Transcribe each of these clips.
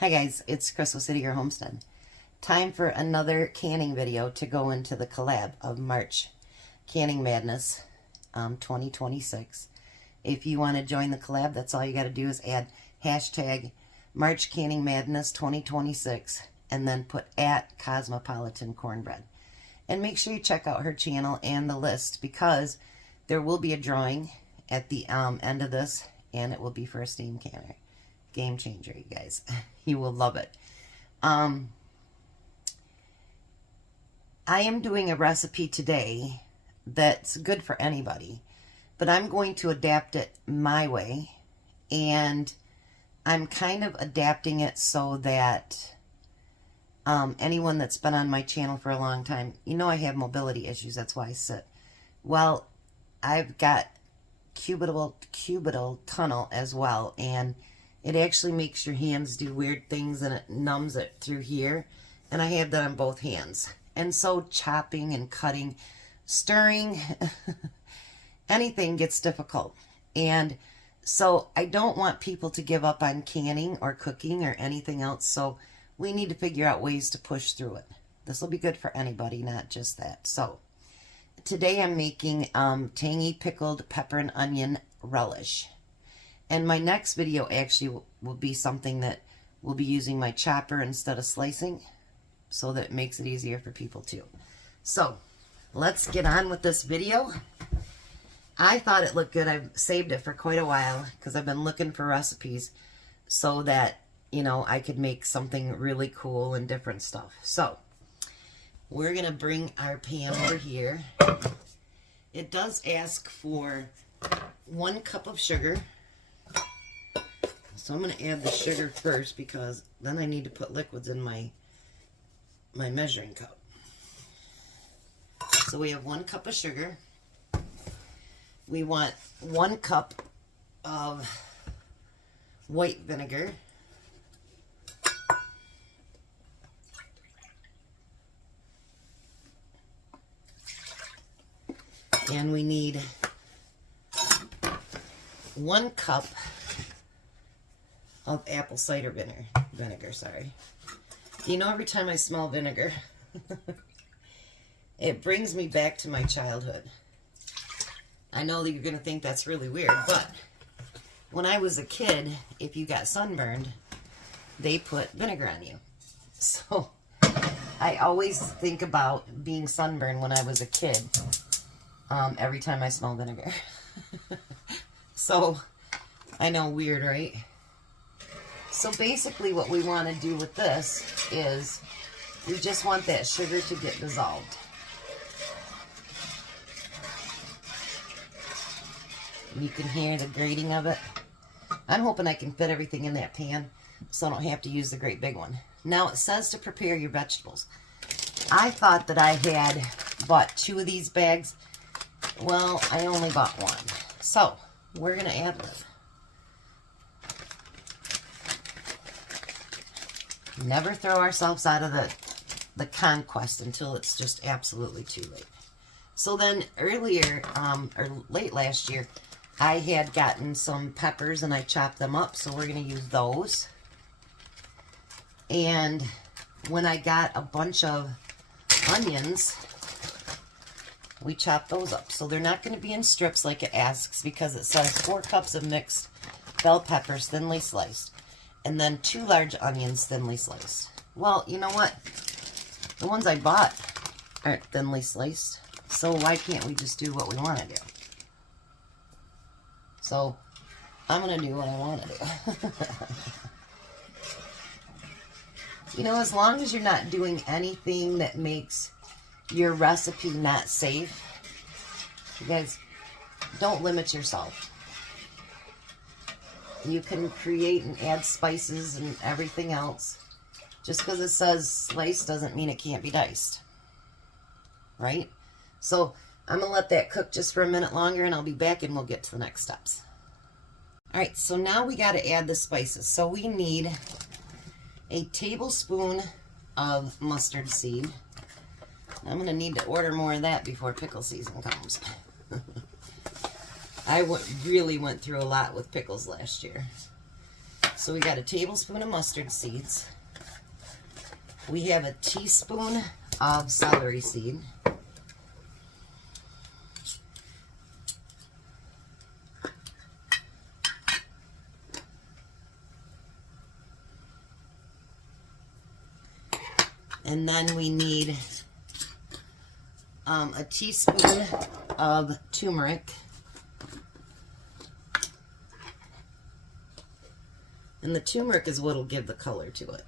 Hi guys, it's Crystal City, your homestead. Time for another canning video to go into the collab of March Canning Madness 2026. If you want to join the collab, that's all you got to do is add hashtag March Canning Madness 2026 and then put at Cosmopolitan Cornbread. And make sure you check out her channel and the list because there will be a drawing at the end of this and it will be for a steam canner. Game changer, you guys. You will love it. I am doing a recipe today that's good for anybody, but I'm going to adapt it my way, and I'm kind of adapting it so that anyone that's been on my channel for a long time, you know I have mobility issues, that's why I sit. Well, I've got cubital tunnel as well, and it actually makes your hands do weird things and it numbs it through here. And I have that on both hands. And so chopping and cutting, stirring, anything gets difficult. And so I don't want people to give up on canning or cooking or anything else. So we need to figure out ways to push through it. This will be good for anybody, not just that. So today I'm making tangy pickled pepper and onion relish. And my next video actually will be something that will be using my chopper instead of slicing, so that it makes it easier for people too. So let's get on with this video. I thought it looked good. I've saved it for quite a while because I've been looking for recipes so that, you know, I could make something really cool and different stuff. So we're going to bring our pan over here. It does ask for 1 cup of sugar. So I'm going to add the sugar first because then I need to put liquids in my measuring cup. So we have 1 cup of sugar. We want 1 cup of white vinegar. And we need 1 cup of apple cider vinegar, sorry. You know, every time I smell vinegar, it brings me back to my childhood. I know that you're going to think that's really weird, but when I was a kid, if you got sunburned, they put vinegar on you. So I always think about being sunburned when I was a kid, every time I smell vinegar. So I know, weird, right? So basically what we want to do with this is we just want that sugar to get dissolved. You can hear the grating of it. I'm hoping I can fit everything in that pan so I don't have to use the great big one. Now it says to prepare your vegetables. I thought that I had bought 2 of these bags. Well, I only bought 1. So we're going to add it. Never throw ourselves out of the conquest until it's just absolutely too late. So then earlier, or late last year, I had gotten some peppers and I chopped them up, so we're going to use those. And when I got a bunch of onions, we chopped those up. So they're not going to be in strips like it asks because it says 4 cups of mixed bell peppers thinly sliced. And then 2 large onions thinly sliced. Well, you know what? The ones I bought aren't thinly sliced. So why can't we just do what we want to do? So I'm going to do what I want to do. You know, as long as you're not doing anything that makes your recipe not safe, you guys, don't limit yourself. You can create and add spices and everything else. Just because it says sliced doesn't mean it can't be diced. Right? So I'm going to let that cook just for a minute longer and I'll be back and we'll get to the next steps. Alright, so now we got to add the spices. So we need a tablespoon of mustard seed. I'm going to need to order more of that before pickle season comes. I really went through a lot with pickles last year. So we got a tablespoon of mustard seeds. We have a teaspoon of celery seed. And then we need a teaspoon of turmeric. And the turmeric is what will give the color to it.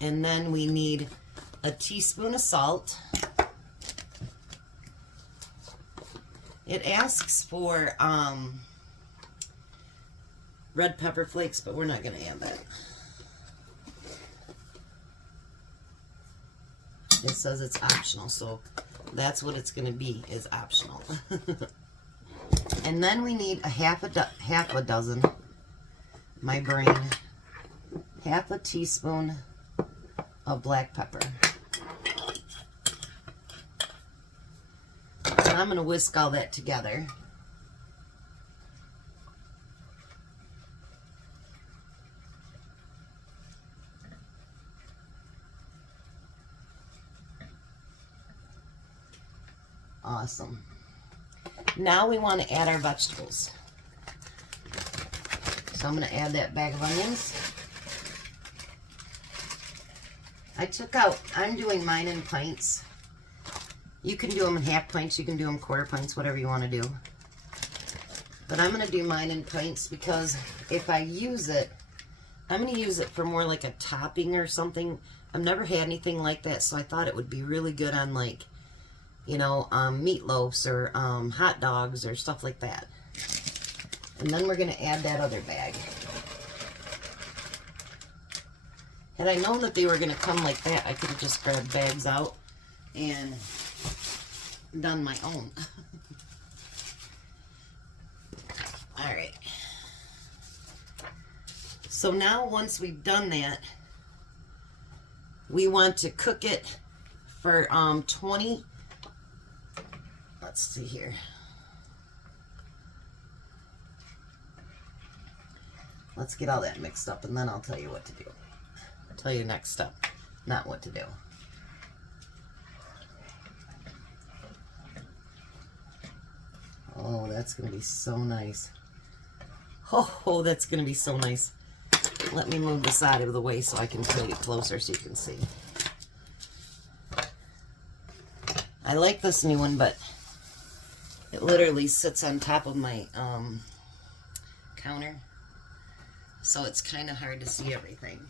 And then we need a teaspoon of salt. It asks for red pepper flakes, but we're not going to add that. It says it's optional, so that's what it's going to be, is optional. And then we need a half a dozen, my brain, half a teaspoon of black pepper. And I'm going to whisk all that together. Awesome. Now we want to add our vegetables. So I'm going to add that bag of onions. I'm doing mine in pints. You can do them in half pints, you can do them quarter pints, whatever you want to do. But I'm going to do mine in pints because if I use it, I'm going to use it for more like a topping or something. I've never had anything like that, so I thought it would be really good on, like, you know, meatloafs or hot dogs or stuff like that. And then we're going to add that other bag. Had I known that they were going to come like that, I could have just grabbed bags out and done my own. Alright. So now once we've done that, we want to cook it for 20. Let's see here. Let's get all that mixed up and then I'll tell you what to do. I'll tell you next step, not what to do. Oh, that's going to be so nice. Oh, that's going to be so nice. Let me move this out of the way so I can put it closer so you can see. I like this new one, but it literally sits on top of my counter, so it's kind of hard to see everything.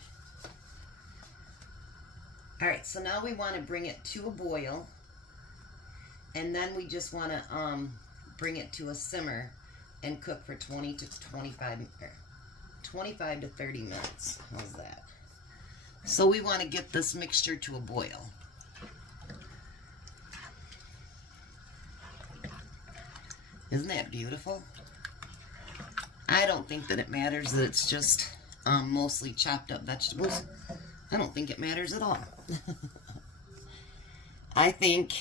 Alright, so now we want to bring it to a boil, and then we just want to bring it to a simmer and cook for 25 to 30 minutes. How's that? So we want to get this mixture to a boil. Isn't that beautiful? I don't think that it matters that it's just mostly chopped up vegetables. I don't think it matters at all. I think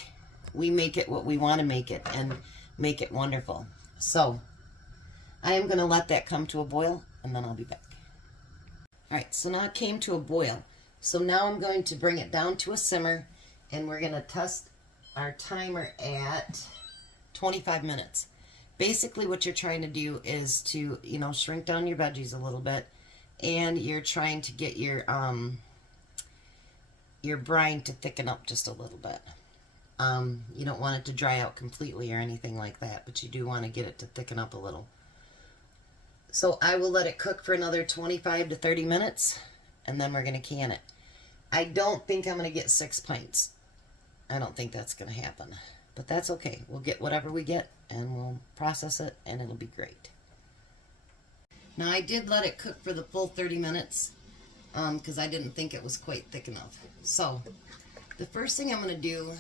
we make it what we want to make it and make it wonderful. So I am going to let that come to a boil and then I'll be back. Alright, so now it came to a boil. So now I'm going to bring it down to a simmer and we're going to test our timer at 25 minutes. Basically what you're trying to do is to, you know, shrink down your veggies a little bit, and you're trying to get your brine to thicken up just a little bit. You don't want it to dry out completely or anything like that, but you do want to get it to thicken up a little. So I will let it cook for another 25 to 30 minutes, and then we're going to can it. I don't think I'm going to get 6 pints. I don't think that's going to happen. But that's okay. We'll get whatever we get, and we'll process it, and it'll be great. Now, I did let it cook for the full 30 minutes because I didn't think it was quite thick enough. So, the first thing I'm going to do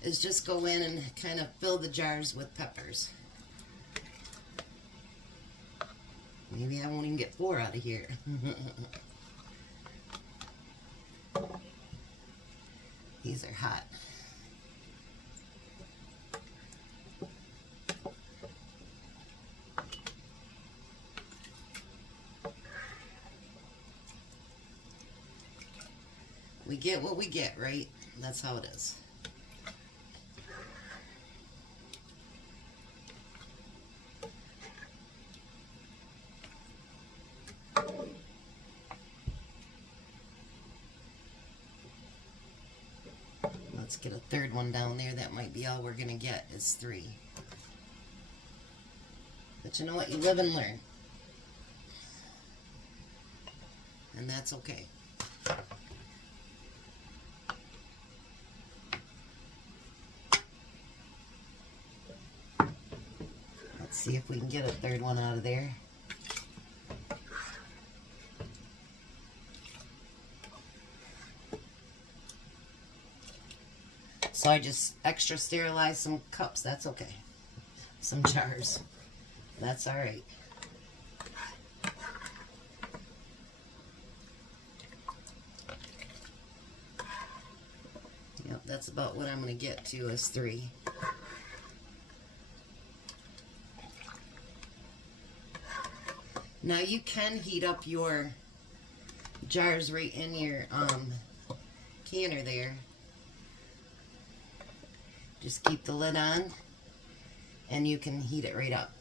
is just go in and kind of fill the jars with peppers. Maybe I won't even get 4 out of here. These are hot. We get what we get, right? That's how it is. Let's get a third one down there. That might be all we're going to get is 3. But you know what? You live and learn. And that's okay. Let's see if we can get a third one out of there. So I just extra sterilized some cups. That's okay. Some jars. That's all right. Yep, that's about what I'm going to get to is 3. Now you can heat up your jars right in your canner there. Just keep the lid on and you can heat it right up.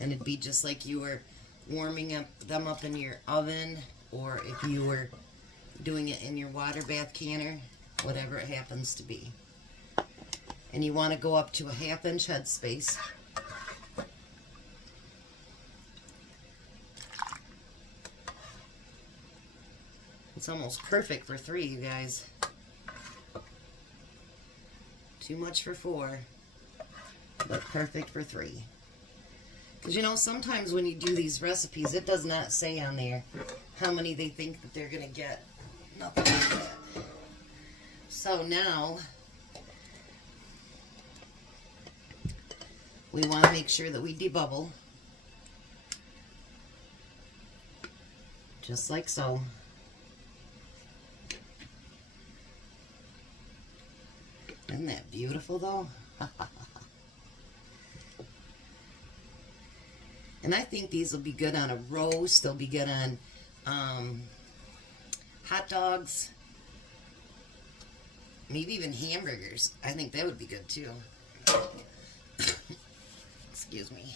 And it'd be just like you were warming them up in your oven, or if you were doing it in your water bath canner, whatever it happens to be. And you want to go up to a 1/2 inch headspace. It's almost perfect for 3, you guys. Too much for 4, but perfect for 3. Because you know, sometimes when you do these recipes, it does not say on there how many they think that they're going to get. Nothing like that. So now, we want to make sure that we debubble. Just like so. Isn't that beautiful though? And I think these will be good on a roast. They'll be good on hot dogs. Maybe even hamburgers. I think that would be good too. Excuse me.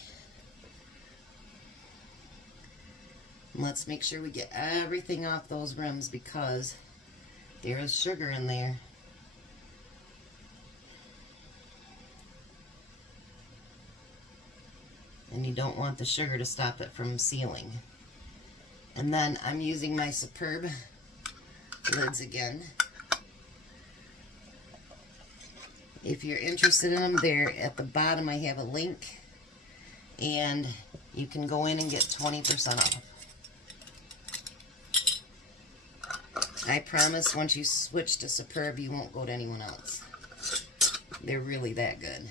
Let's make sure we get everything off those rims because there is sugar in there. And you don't want the sugar to stop it from sealing. And then I'm using my Superb lids again. If you're interested in them, there at the bottom I have a link, and you can go in and get 20% off. I promise once you switch to Superb, you won't go to anyone else. They're really that good.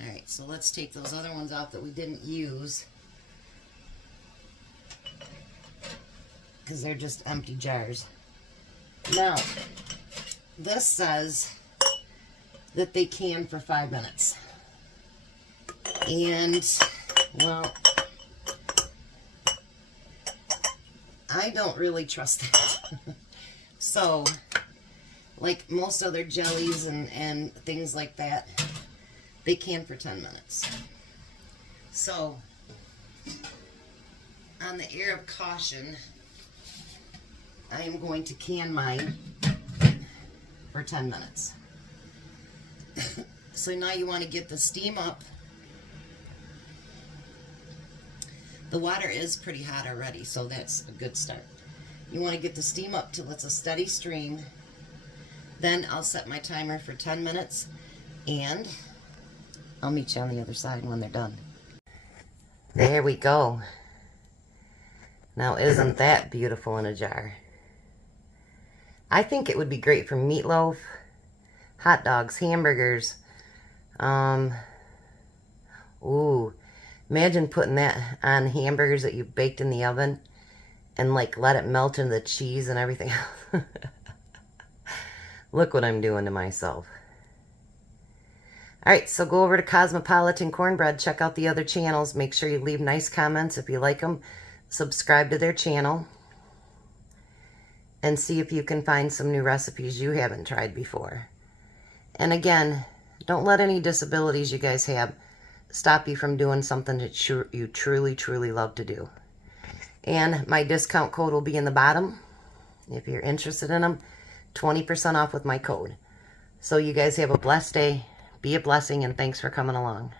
Alright, so let's take those other ones off that we didn't use, because they're just empty jars. Now, this says that they can for 5 minutes. And, well, I don't really trust that. So, like most other jellies and things like that, they can for 10 minutes. So, on the air of caution, I am going to can mine for 10 minutes. So now you want to get the steam up. The water is pretty hot already, so that's a good start. You want to get the steam up till it's a steady stream. Then I'll set my timer for 10 minutes, and I'll meet you on the other side when they're done. There we go. Now, isn't that beautiful in a jar? I think it would be great for meatloaf, hot dogs, hamburgers. Ooh, imagine putting that on hamburgers that you baked in the oven and like let it melt into the cheese and everything else. Look what I'm doing to myself. All right, so go over to Cosmopolitan Cornbread. Check out the other channels. Make sure you leave nice comments if you like them. Subscribe to their channel. And see if you can find some new recipes you haven't tried before. And again, don't let any disabilities you guys have stop you from doing something that you truly, truly love to do. And my discount code will be in the bottom. If you're interested in them, 20% off with my code. So you guys have a blessed day. Be a blessing, and thanks for coming along.